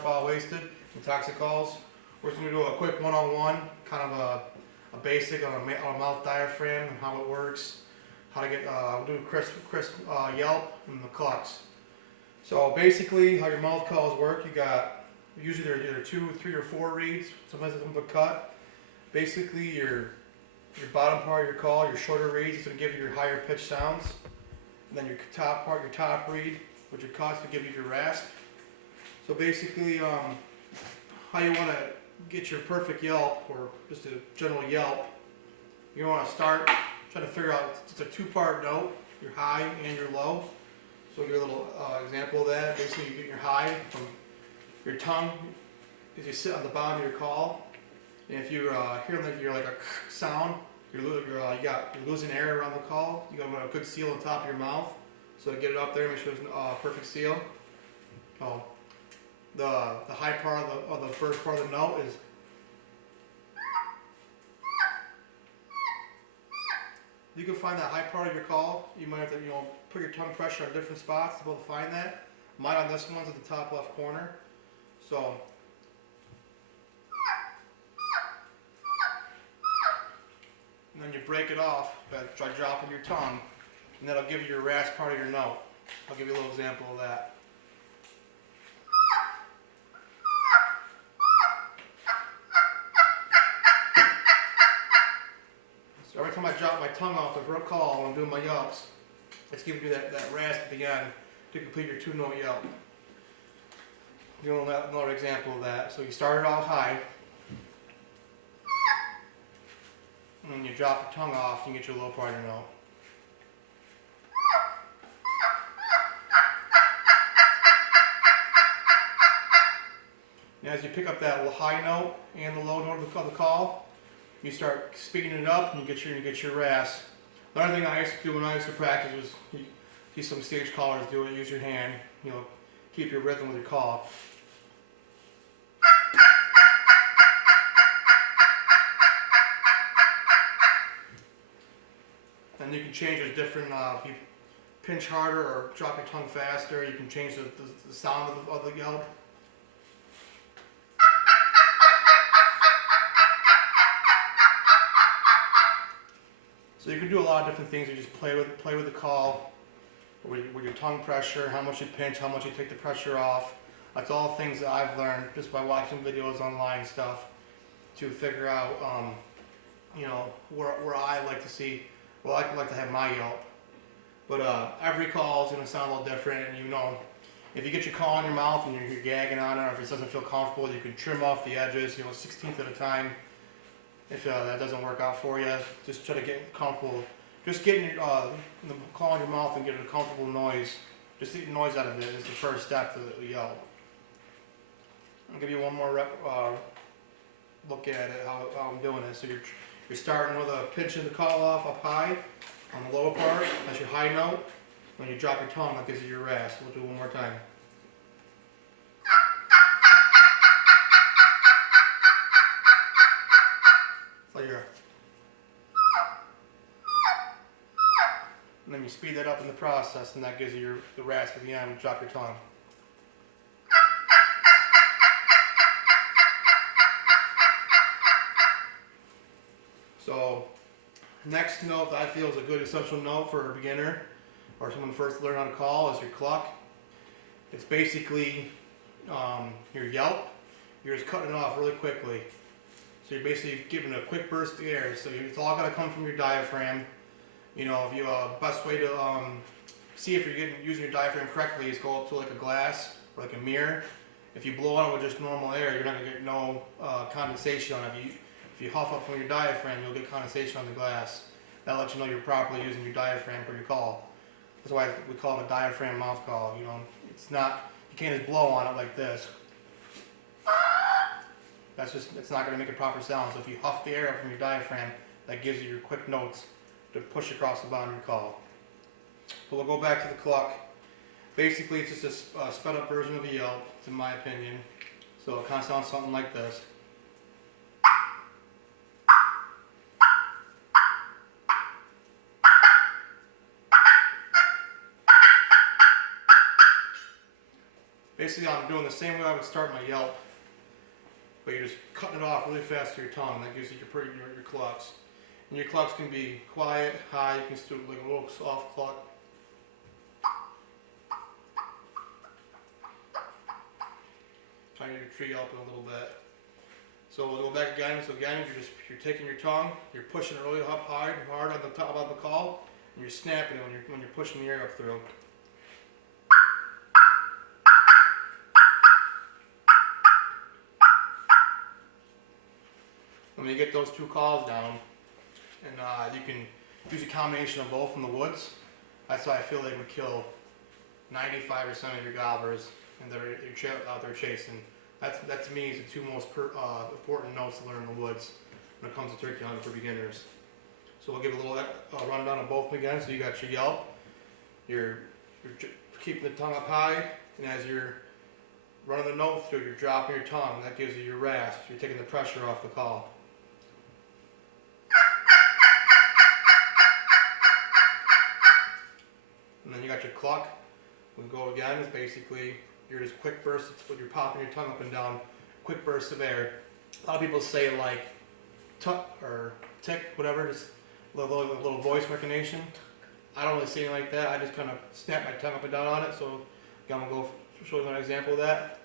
file wasted and toxic calls. We're just going to do a quick one-on-one, kind of a basic on a mouth diaphragm and how it works, how to get, we'll do crisp yelp and the clucks. So basically how your mouth calls work, you got usually there are either 2, 3, or 4 reads, sometimes it's a cut. Basically your bottom part of your call, your shorter reads, is going to give you your higher pitched sounds. And then your top part, your top read, which it cuts to give you your rasp. So basically, how you want to get your perfect yelp, or just a general yelp, you want to start trying to figure out, it's a 2-part note, your high and your low. So I'll give you a little example of that. Basically you get your high from your tongue as you sit on the bottom of your call. And if you hear like a sound, you're losing air around the call. You got a good seal on top of your mouth. So to get it up there, make sure it's a perfect seal. Oh, the high part of the first part of the note is. You can find that high part of your call. You might have to, put your tongue pressure on different spots to be able to find that. Mine on this one's at the top left corner. So. And then you break it off by dropping your tongue, and that'll give you your rasp part of your note. I'll give you a little example of that. So every time I drop my tongue off the real call when I'm doing my yelps, it's giving you that rasp at the end to complete your 2-note yelp. Give you another example of that. So you start it off high. And when you drop your tongue off, you get your low part of your note. Now as you pick up that high note and the low note of the call, you start speeding it up and you get your rasp. The other thing I used to do when I used to practice was, you see some stage callers do it, use your hand, keep your rhythm with your call. And you can change it different, if you pinch harder or drop your tongue faster, you can change the sound of the yelp. So you can do a lot of different things. You just play with the call, with your tongue pressure, how much you pinch, how much you take the pressure off. That's all things that I've learned just by watching videos online and stuff to figure out, where I like to see. Well, I like to have my yelp, but every call is going to sound a little different, and if you get your call in your mouth and you're gagging on it, or if it doesn't feel comfortable, you can trim off the edges, 1/16 at a time. If that doesn't work out for you, just try to get comfortable. Just getting the call in your mouth and getting a comfortable noise, just the noise out of it is the first step to the yelp. I'll give you one more look at it, how I'm doing it. So you're starting with a pinching the call off up high on the lower part. That's your high note. When you drop your tongue, that gives you your rasp. We'll do it one more time. So and then you speed that up in the process, and that gives you the rasp at the end. Drop your tongue. So, next note that I feel is a good essential note for a beginner or someone first learn how to call is your cluck. It's basically your yelp. You're just cutting it off really quickly. So you're basically giving a quick burst of air. So it's all got to come from your diaphragm. If you best way to see if you're using your diaphragm correctly is go up to like a glass or like a mirror. If you blow on it with just normal air, you're not going to get no condensation on it. If you huff up from your diaphragm, you'll get condensation on the glass. That'll let you know you're properly using your diaphragm for your call. That's why we call it a diaphragm mouth call. It's not, you can't just blow on it like this. It's not going to make a proper sound. So if you huff the air up from your diaphragm, that gives you your quick notes to push across the bottom of your call. But we'll go back to the cluck. Basically, it's just a sped up version of a yelp, in my opinion. So it kind of sounds something like this. Basically, I'm doing the same way I would start my yelp, but you're just cutting it off really fast to your tongue. That gives you your clucks. And your clucks can be quiet, high. You can just do like a little soft cluck. Try to get your tree yelping a little bit. So we'll go back again. So again, you're taking your tongue, you're pushing it really up hard on the top of the call, and you're snapping it when you're pushing the air up through. When you get those two calls down, and you can use a combination of both in the woods. That's why I feel they would kill 95% of your gobblers and they're out there chasing. That to me is the two most important notes to learn in the woods when it comes to turkey hunting for beginners. So we'll give a little rundown of both again. So you got your yelp, you're keeping the tongue up high, and as you're running the note through, you're dropping your tongue. That gives you your rasp. You're taking the pressure off the call. And then you got your cluck. We'll go again. It's basically you're just quick bursts. You're popping your tongue up and down, quick bursts of air. A lot of people say like tuck or tick, whatever, just a little voice recognition. I don't really say anything like that. I just kind of snap my tongue up and down on it. So again, we'll go show you an example of that.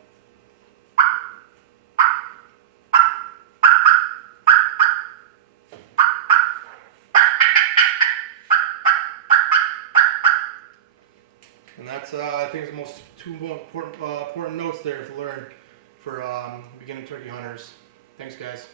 And that's, I think, the most two important notes there to learn for beginning turkey hunters. Thanks, guys.